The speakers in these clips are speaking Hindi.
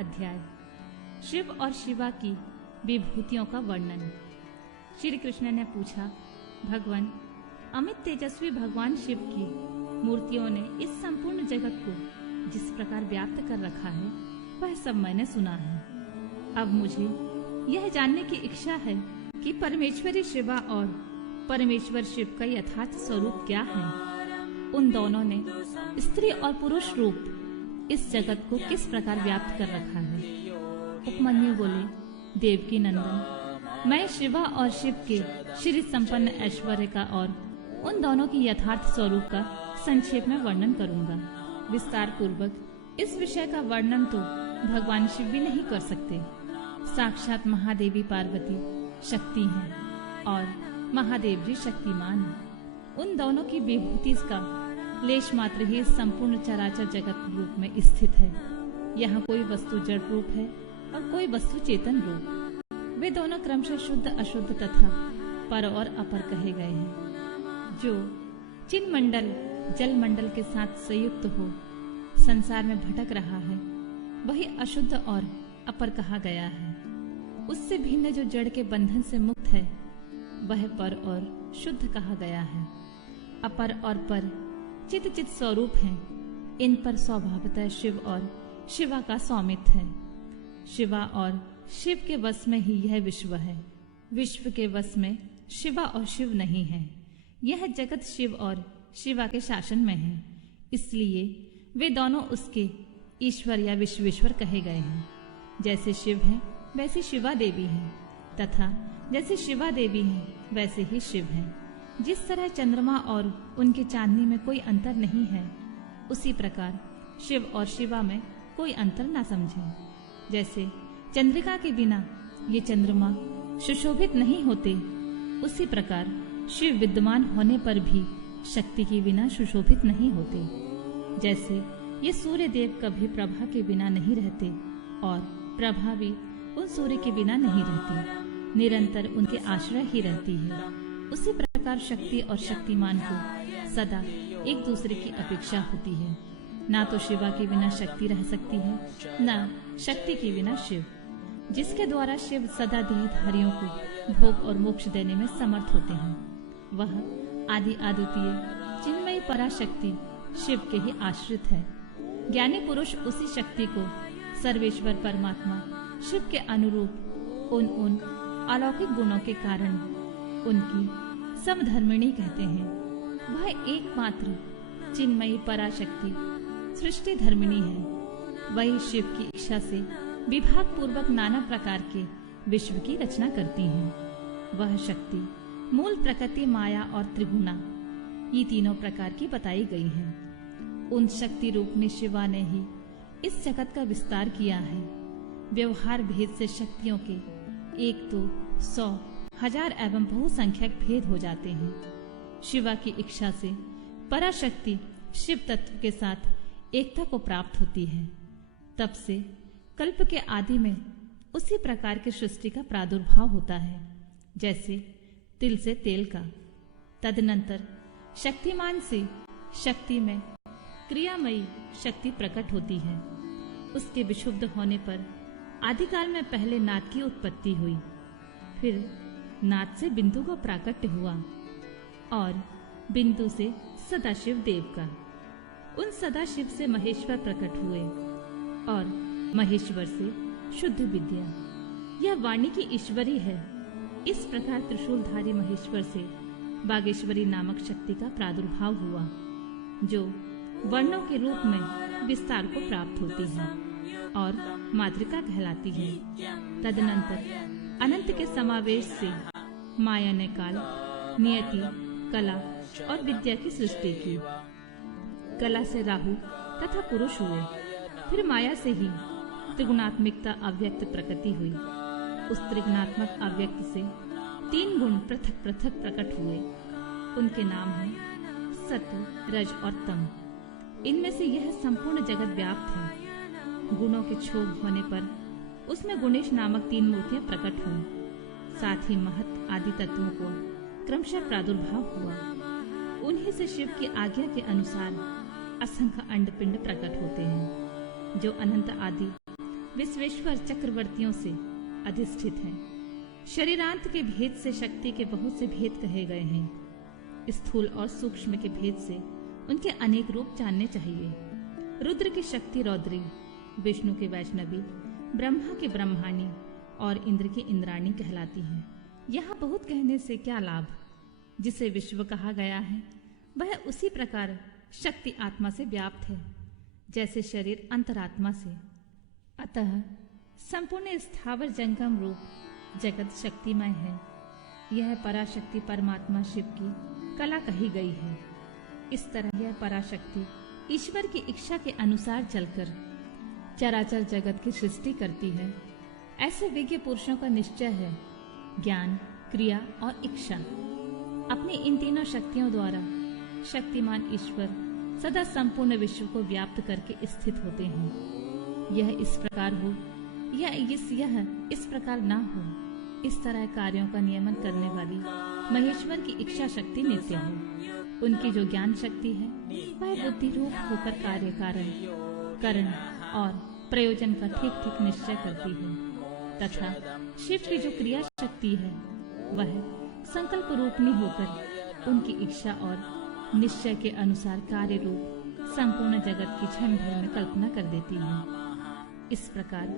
अध्याय शिव और शिवा की विभूतियों का वर्णन। श्री कृष्ण ने पूछा, भगवान, अमित तेजस्वी भगवान शिव की मूर्तियों ने इस संपूर्ण जगत को जिस प्रकार व्याप्त कर रखा है वह सब मैंने सुना है। अब मुझे यह जानने की इच्छा है कि परमेश्वरी शिवा और परमेश्वर शिव का यथार्थ स्वरूप क्या है। उन दोनों ने स्त्री और पुरुष रूप इस जगत को किस प्रकार व्याप्त कर रखा है। उपमन्यु बोले, देवकी नंदन, मैं शिवा और शिव के श्री संपन्न ऐश्वर्य का और उन दोनों की यथार्थ स्वरूप का संक्षेप में वर्णन करूंगा। विस्तार पूर्वक इस विषय का वर्णन तो भगवान शिव भी नहीं कर सकते। साक्षात महादेवी पार्वती शक्ति हैं और महादेव जी शक्तिमान हैं। उन दोनों की विभूति का लेश मात्र ही संपूर्ण चराचर जगत रूप में स्थित है। यहाँ कोई वस्तु जड़ रूप है और कोई वस्तु चेतन रूप। वे दोनों क्रमशः शुद्ध अशुद्ध तथा पर और अपर कहे गए हैं। जो चिन्ह मंडल जल मंडल के साथ संयुक्त हो संसार में भटक रहा है वही अशुद्ध और अपर कहा गया है। उससे भिन्न जो जड़ के बंधन से मुक्त है वह पर और शुद्ध कहा गया है। अपर और पर चित स्वरूप हैं। इन पर स्वभावतः शिव और शिवा का स्वामित्व है। शिवा और शिव के वश में ही यह विश्व है। विश्व के वश में शिवा और शिव नहीं है। यह जगत शिव और शिवा के शासन में है, इसलिए वे दोनों उसके ईश्वर या विश्वेश्वर कहे गए हैं। जैसे शिव हैं वैसे शिवा देवी हैं तथा जैसे शिवा देवी हैं वैसे ही शिव हैं। जिस तरह चंद्रमा और उनकी चांदनी में कोई अंतर नहीं है, उसी प्रकार शिव और शिवा में कोई अंतर ना समझें। जैसे चंद्रिका के बिना ये चंद्रमा सुशोभित नहीं होते, उसी प्रकार शिव विद्यमान होने पर भी शक्ति के बिना सुशोभित नहीं होते। जैसे ये सूर्य देव कभी प्रभा के बिना नहीं रहते और प्रभा भी उन सूर्य के बिना नहीं रहती, निरंतर उनके आश्रय ही रहती है। उसी प्रकार शक्ति और शक्तिमान को सदा एक दूसरे की अपेक्षा होती है। ना तो शिवा के बिना शक्ति रह सकती है, ना शक्ति के बिना शिव। जिसके द्वारा शिव सदा देहधारियों को भोग और मोक्ष देने में समर्थ होते हैं, वह आदि अद्वितीय चिन्मयी पराशक्ति शिव के ही आश्रित है। ज्ञानी पुरुष उसी शक्ति को सर्वेश्वर परमात्मा शिव के अनुरूप उन अलौकिक गुणों के कारण उनकी समधर्मिणी कहते हैं। वह एकमात्र चिन्मयी पराशक्ति सृष्टि धर्मिणी है। वही शिव की इच्छा से विभाग पूर्वक नाना प्रकार के विश्व की रचना करती हैं। वह शक्ति मूल प्रकृति, माया और त्रिगुणा, ये तीनों प्रकार की बताई गई हैं। उन शक्ति रूप में शिवा ने ही इस जगत का विस्तार किया है। व्यवहार भेद से शक्तियों के 1 तो 100, 1000 एवं बहुसंख्यक भेद हो जाते हैं। शिवा की इच्छा से पराशक्ति शिव तत्व के साथ एकता को प्राप्त होती है। तब से कल्प के आदि में उसी प्रकार की सृष्टि का प्रादुर्भाव होता है, जैसे तिल से तेल का। तदनंतर शक्तिमान से शक्ति में क्रियामयी शक्ति प्रकट होती है। उसके विशुद्ध होने पर आदिकाल में पहले नाद की उत्पत्ति हुई, फिर नाद से बिंदु का प्राकट्य हुआ और बिंदु से सदाशिव देव का। उन सदाशिव से महेश्वर प्रकट हुए और महेश्वर से शुद्ध विद्या, यह वाणी की ईश्वरी है। इस प्रकार त्रिशूलधारी महेश्वर से बागेश्वरी नामक शक्ति का प्रादुर्भाव हुआ, जो वर्णों के रूप में विस्तार को प्राप्त होती है और मातृका कहलाती है। तदनंतर अनंत के समावेश से माया ने काल, नियति, कला और विद्या की सृष्टि की। कला से राहु तथा पुरुष हुए, फिर माया से ही त्रिगुणात्मिकता अव्यक्त प्रकृति हुई। उस त्रिगुणात्मक अव्यक्त से 3 गुण पृथक पृथक प्रकट हुए। उनके नाम हैं सत्व, रज और तम। इनमें से यह संपूर्ण जगत व्याप्त है। गुणों के क्षोभ होने पर उसमें गुणेश नामक 3 मूर्तियां प्रकट हुई। साथ ही महत आदि तत्वों को क्रमशः प्रादुर्भाव हुआ। उन्हीं से शिव की आज्ञा के अनुसार असंख्य अंडपिंड प्रकट होते हैं, जो अनंत आदि विश्वेश्वर चक्रवर्तियों से अधिष्ठित हैं। शरीरांत के भेद से शक्ति के बहुत से भेद कहे गए हैं। स्थूल और सूक्ष्म के भेद से उनके अनेक रूप जानने चाहिए। रुद्र की शक्ति रौद्री, विष्णु की वैष्णवी, ब्रह्मा की ब्रह्माणी और इंद्र की इंद्राणी कहलाती है। यहाँ बहुत कहने से क्या लाभ। जिसे विश्व कहा गया है वह उसी प्रकार शक्ति आत्मा से व्याप्त है जैसे शरीर अंतरात्मा से। अतः संपूर्ण स्थावर जंगम रूप जगत शक्तिमय है। यह पराशक्ति परमात्मा शिव की कला कही गई है। इस तरह यह पराशक्ति ईश्वर की इच्छा के अनुसार चलकर चराचर जगत की सृष्टि करती है। ऐसे विज्ञ पुरुषों का निश्चय है ज्ञान, क्रिया और इच्छा। अपनी इन तीनों शक्तियों द्वारा शक्तिमान ईश्वर सदा संपूर्ण विश्व को व्याप्त करके स्थित होते हैं। यह इस प्रकार हो या यह इस प्रकार ना हो, इस तरह कार्यों का नियमन करने वाली महेश्वर की इच्छा शक्ति नित्य है। उनकी जो ज्ञान शक्ति है वह बुद्धि रूप होकर कार्य कारण और प्रयोजन का ठीक ठीक निश्चय करती है, तथा शिव की जो क्रिया शक्ति है वह संकल्प रूपनी होकर उनकी इच्छा और निश्चय के अनुसार कार्य रूप संपूर्ण जगत की क्षण भर में कल्पना कर देती है। इस प्रकार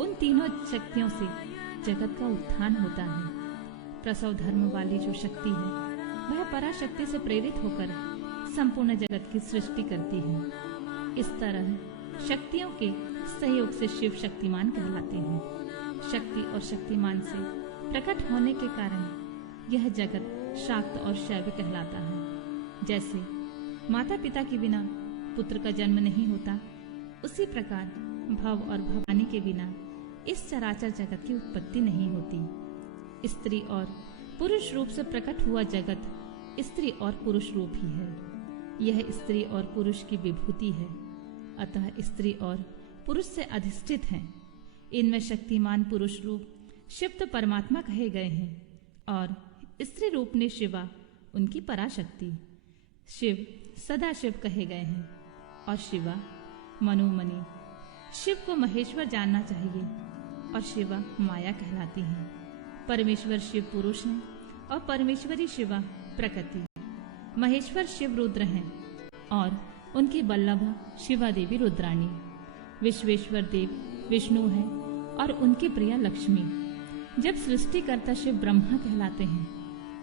उन तीनों शक्तियों से जगत का उत्थान होता है। प्रसव धर्म वाली जो शक्ति है वह पराशक्ति से प्रेरित होकर संपूर्ण जगत की सृष्टि करती है। इस तरह शक्तियों के सहयोग से शिव शक्तिमान कहलाते हैं। शक्ति और शक्तिमान से प्रकट होने के कारण यह जगत शाक्त और शैव कहलाता है। जैसे माता पिता के बिना पुत्र का जन्म नहीं होता, उसी प्रकार भव और भवानी के बिना इस चराचर जगत की उत्पत्ति नहीं होती। स्त्री और पुरुष रूप से प्रकट हुआ जगत स्त्री और पुरुष रूप ही है। यह स्त्री और पुरुष की विभूति है, अतः स्त्री और पुरुष से अधिष्ठित हैं। इनमें शक्तिमान पुरुष रूप शिव तो परमात्मा कहे गए हैं और स्त्री रूप ने शिवा उनकी पराशक्ति। शिव सदा शिव कहे गए हैं और शिवा मनोमणि। शिव को महेश्वर जानना चाहिए और शिवा माया कहलाती है। परमेश्वर शिव पुरुष हैं और परमेश्वरी शिवा प्रकृति। महेश्वर शिव रुद्र हैं और उनकी बल्लभा शिवा देवी रुद्राणी। विश्वेश्वर देव विष्णु हैं और उनकी प्रिया लक्ष्मी। जब सृष्टिकर्ता शिव ब्रह्मा कहलाते हैं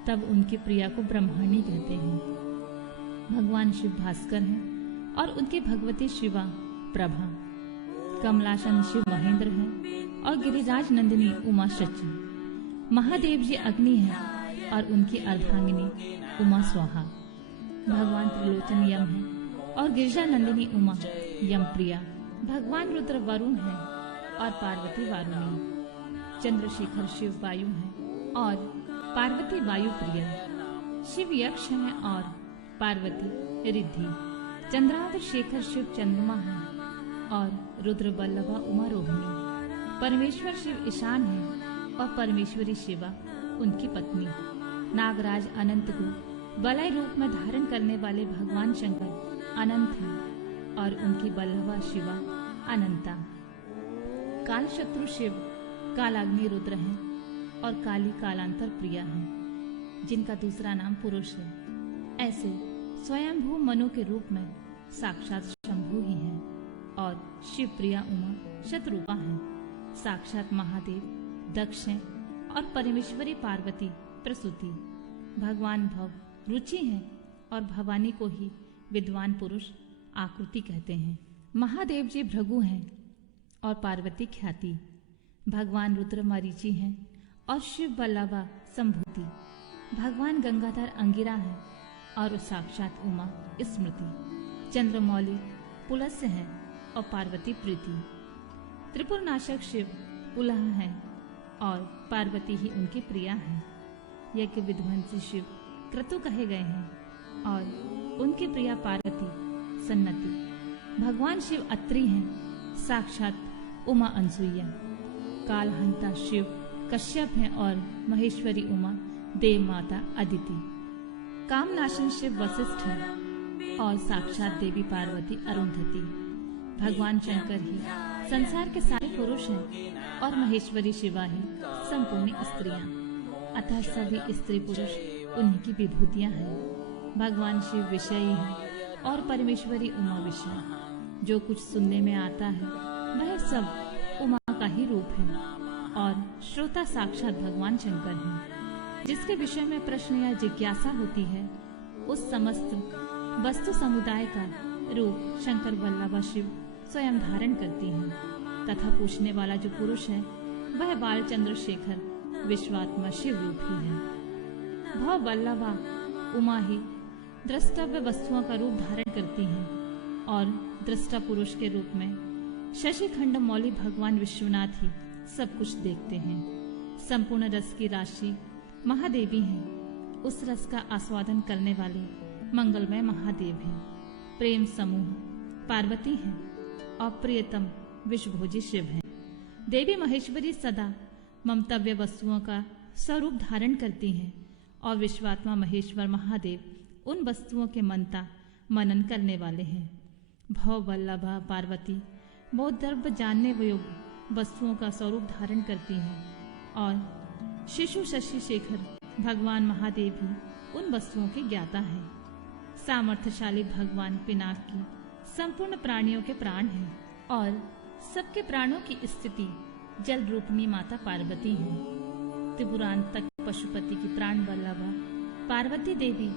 तब उनकी प्रिया को ब्रह्माणी कहते हैं। भगवान शिव भास्कर हैं और उनकी भगवती शिवा प्रभा। कमलासन शिव महेंद्र हैं और गिरिराज नंदिनी उमा शची। महादेव जी अग्नि हैं और उनकी अर्धांगिनी उमा स्वाहा। भगवान त्रिलोचन यम हैं और गिरिजा नंदिनी उमा यम प्रिया। भगवान रुद्र वरुण हैं और पार्वती वारुणी। चंद्रशेखर शिव वायु हैं और पार्वती वायु प्रिया। शिव यक्ष हैं और पार्वती रिद्धि। चंद्राद्र शेखर शिव चंद्रमा हैं और रुद्र बल्लभा उमा रोहिणी। परमेश्वर शिव ईशान हैं और परमेश्वरी शिवा उनकी पत्नी। नागराज अनंत को बलय रूप में धारण करने वाले भगवान शंकर अनंत हैं और उनकी बल्लभा शिवा अनंता। काल शत्रु शिव कालाग्नि रुद्र हैं और काली कालांतर प्रिया हैं, जिनका दूसरा नाम पुरुष है। ऐसे स्वयंभू मनु के रूप में साक्षात शंभु ही हैं और शिव प्रिया उमा शत्रुपा हैं। साक्षात महादेव दक्ष हैं और परमेश्वरी पार्वती प्रसूति। भगवान भव रुचि हैं और भवानी को ही विद्वान पुरुष आकृति कहते हैं। महादेव जी भृगु हैं और पार्वती ख्याति। भगवान रुद्र मरीचि हैं और शिव बल्लभा संभूति। भगवान गंगाधर अंगिरा हैं और साक्षात उमा स्मृति। चंद्रमौली पुलस्य हैं और पार्वती प्रीति। त्रिपुर नाशक शिव पुलह हैं और पार्वती ही उनकी प्रिया हैं। यज्ञ विध्वंसी शिव क्रतु कहे गए हैं और उनकी प्रिया पार्वती सन्नति। भगवान शिव अत्रि हैं, साक्षात उमा अनसुईया। कालहंता शिव कश्यप हैं और महेश्वरी उमा देव माता अदिति। कामनाशन शिव वशिष्ठ हैं और साक्षात देवी पार्वती अरुंधति। भगवान शंकर ही संसार के सारे पुरुष हैं और महेश्वरी शिवा ही संपूर्ण स्त्रियां, अतः सभी स्त्री पुरुष उन्हीं की विभूतियां हैं। भगवान शिव विषयी हैं और परमेश्वरी उमा विषय। जो कुछ सुनने में आता है वह सब उमा का ही रूप है और श्रोता साक्षात भगवान शंकर हैं। जिसके विषय में प्रश्न या जिज्ञासा होती है उस समस्त वस्तु समुदाय का रूप शंकर वल्लभा शिव स्वयं धारण करती हैं, तथा पूछने वाला जो पुरुष है वह बाल चंद्रशेखर विश्वात्मा शिव रूप ही है। भव वल्लभा उमा ही द्रष्टव्य वस्तुओं का रूप धारण करती हैं और दृष्टा पुरुष के रूप में शशिखंड मौली भगवान विश्वनाथ ही सब कुछ देखते हैं। संपूर्ण रस की राशि महादेवी हैं। उस रस का आस्वादन करने वाले मंगलमय महादेव हैं। प्रेम समूह पार्वती हैं और प्रियतम विश्वभोजी शिव हैं। देवी महेश्वरी सदा ममतव्य वस्तुओं का स्वरूप धारण करती हैं और विश्वात्मा महेश्वर महादेव उन वस्तुओं के मनता मनन करने वाले हैं। भव वल्लभा पार्वती बहुत द्रव्य जानने योग्य वस्तुओं का स्वरूप धारण करती हैं और शिशु शशि शेखर भगवान महादेव ही उन वस्तुओं के ज्ञाता हैं। सामर्थ्यशाली भगवान पिनाकी संपूर्ण प्राणियों के प्राण हैं और सबके प्राणों की स्थिति जल रूपनी माता पार्वती हैं। त्रिपुरांतक पशुपति की प्राण वल्लभा पार्वती देवी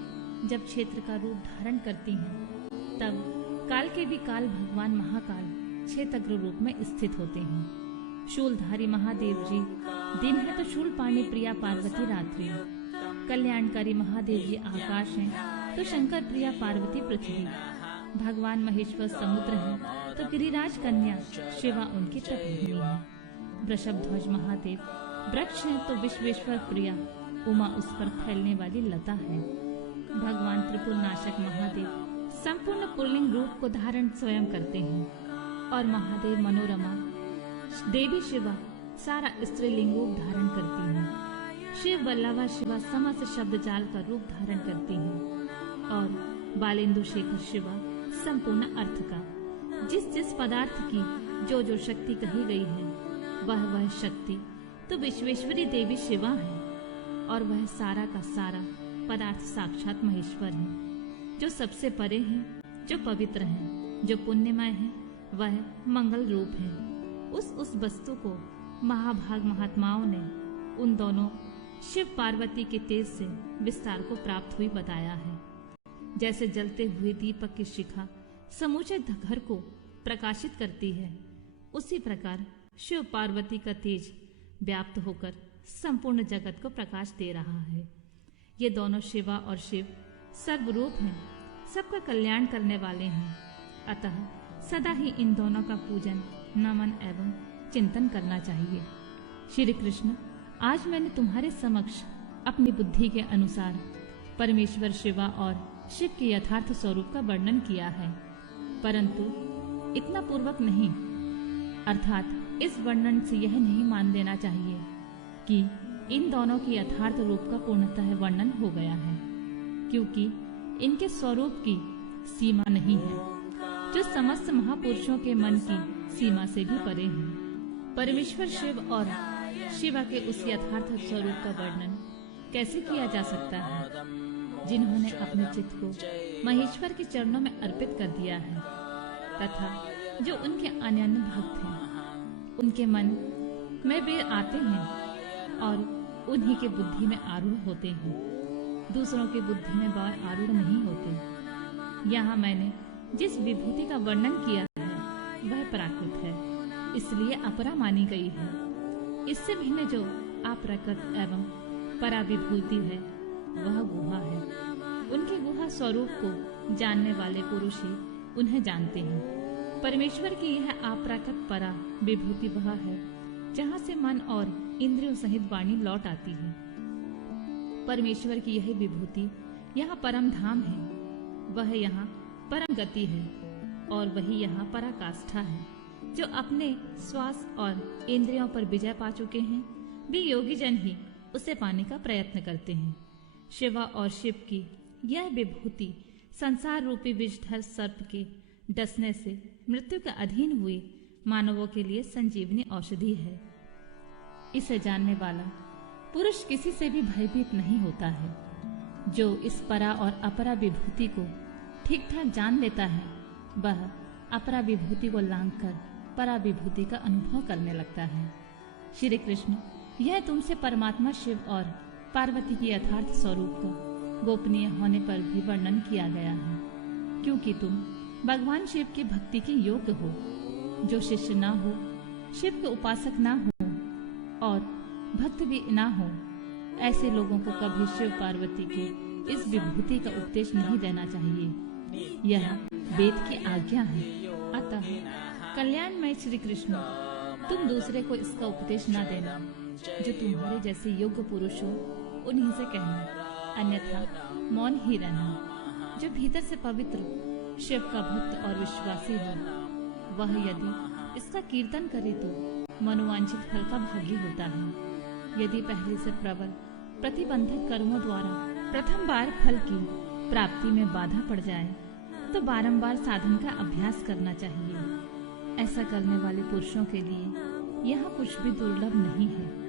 जब क्षेत्र का रूप धारण करती हैं तब काल के भी काल भगवान महाकाल क्षेत्रग्र रूप में स्थित होते हैं। शूलधारी महादेव जी दिन है तो शूल पाणी प्रिया पार्वती रात्रि। कल्याणकारी महादेव जी आकाश हैं तो शंकर प्रिया पार्वती पृथ्वी। भगवान महेश्वर समुद्र हैं तो गिरिराज कन्या शिवा उनकी तपभूमि है। वृषभ ध्वज महादेव वृक्ष हैं तो विश्वेश्वर प्रिया उमा उस पर फैलने वाली लता है। भगवान त्रिपुर नाशक महादेव संपूर्ण पुल्लिंग रूप को धारण स्वयं करते हैं और महादेव मनोरमा देवी शिवा सारा स्त्रीलिंग रूप धारण करती हैं। शिव वल्लभा शिवा समस्त शब्द जाल का रूप धारण करती हैं और बालेंदु शेखर शिवा संपूर्ण अर्थ का जिस पदार्थ की जो शक्ति कही गई है वह शक्ति तो विश्वेश्वरी देवी शिवा है और वह सारा का सारा पदार्थ साक्षात महेश्वर है। जो सबसे परे हैं, जो पवित्र हैं, जो पुण्यमय हैं, वह मंगल रूप है। उस वस्तु को महाभाग महात्माओं ने उन दोनों शिव पार्वती के तेज से विस्तार को प्राप्त हुई बताया है। जैसे जलते हुए दीपक की शिखा समूचे घर को प्रकाशित करती है, उसी प्रकार शिव पार्वती का तेज व्याप्त होकर संपूर्ण जगत को प्रकाश दे रहा है। ये दोनों शिवा और शिव सर्वरूप हैं, सबका कल्याण करने वाले हैं। अतः सदा ही इन दोनों का पूजन नमन एवं चिंतन करना चाहिए। श्री कृष्ण, आज मैंने तुम्हारे समक्ष अपनी बुद्धि के अनुसार परमेश्वर शिवा और शिव के यथार्थ स्वरूप का वर्णन किया है, परंतु इतना पूर्वक नहीं, अर्थात इस वर्णन से यह नहीं मान लेना चाहिए कि इन दोनों के यथार्थ रूप का पूर्णतः वर्णन हो गया है, क्योंकि इनके स्वरूप की सीमा नहीं है, जो समस्त महापुरुषों के मन की सीमा से भी परे हैं। परमेश्वर शिव और शिवा के उस यथार्थ स्वरूप का वर्णन कैसे किया जा सकता है, जिन्होंने अपने चित्त को महेश्वर के चरणों में अर्पित कर दिया है तथा जो उनके अनन्य भक्त हैं, उनके मन में वे आते हैं और उन्हीं के बुद्धि में आरूढ़ होते हैं, दूसरों की बुद्धि में बार आरूढ़ नहीं होते। यहाँ मैंने जिस विभूति का वर्णन किया है वह प्राकृत है, इसलिए अपरा मानी गई है। इससे भिन्न जो अप्राकृत एवं परा विभूति है वह गुहा है। उनके गुहा स्वरूप को जानने वाले पुरुष ही उन्हें जानते हैं। परमेश्वर की यह अप्राकृत परा विभूति वह है जहाँ से मन और इंद्रियों सहित वाणी लौट आती है। परमेश्वर की यह विभूति यहाँ परम धाम है, वह यहाँ परम गति है और वही यहाँ पराकाष्ठा है। जो अपने श्वास और इंद्रियों पर विजय पा चुके हैं वे योगी जन ही उसे पाने का प्रयत्न करते हैं। शिवा और शिव की यह विभूति संसार रूपी विषधर सर्प के डसने से मृत्यु के अधीन हुए मानवों के लिए संजीवनी औषधि है। इसे जानने वाला पुरुष किसी से भी भयभीत नहीं होता है। जो इस परा और अपरा विभूति को ठीक ठाक जान लेता है, वह अपरा विभूति को लांघकर परा विभूति का अनुभव करने लगता है। श्री कृष्ण, यह तुमसे परमात्मा शिव और पार्वती की यथार्थ स्वरूप का गोपनीय होने पर भी वर्णन किया गया है, क्योंकि तुम भगवान शिव की भक्ति के योग्य हो। जो शिष्य ना हो, शिव के उपासक ना हो और भक्त भी ना हो, ऐसे लोगों को कभी शिव पार्वती के इस विभूति का उपदेश नहीं देना चाहिए। यह वेद की आज्ञा है। अतः कल्याणमय श्री कृष्ण, तुम दूसरे को इसका उपदेश न देना। जो तुम्हारे जैसे योग्य पुरुष हो, उन्हीं से कहना, अन्यथा मौन ही रहना। जो भीतर से पवित्र शिव का भक्त और विश्वासी हो, वह यदि इसका कीर्तन करे तो मनोवांछित फल का भागी होता है। यदि पहले से प्रबल प्रतिबंधक कर्मों द्वारा प्रथम बार फल की प्राप्ति में बाधा पड़ जाए, तो बारंबार साधन का अभ्यास करना चाहिए। ऐसा करने वाले पुरुषों के लिए यहाँ कुछ भी दुर्लभ नहीं है।